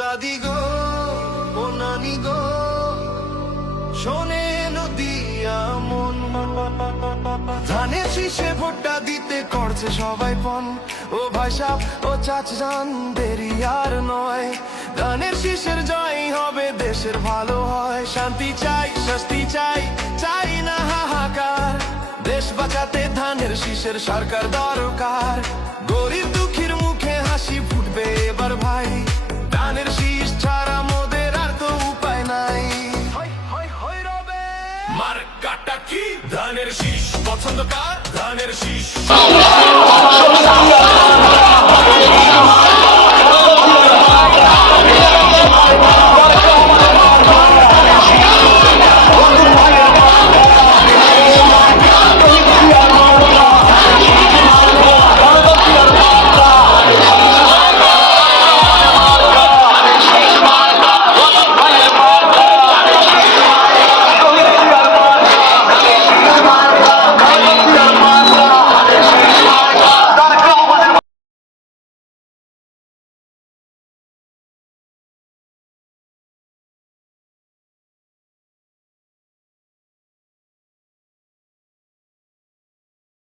দাদি গো, ও নানি গো, শোনে নদিয়া মন। ধানের শীষে ভোটটা দিতে করছে সবাই পণ। ও ভাই সাব, ও চাচান, দেরি আর নয়। ধানের শীষের জয় হবে, দেশের ভালো হয়। শান্তি চাই, শাস্তি চাই, চাই না হাহাকার। দেশ বাঁচাতে ধানের শীষের সরকার দরকার। গরিব দুঃখীর মুখে হাসি ফুটবে এবার ভাই। ধানের শীষ ছাড়া মোদের আর তো উপায় নাই। মার্কাটা কি? ধানের শীষ। পছন্দ কার? ধানের শীষ।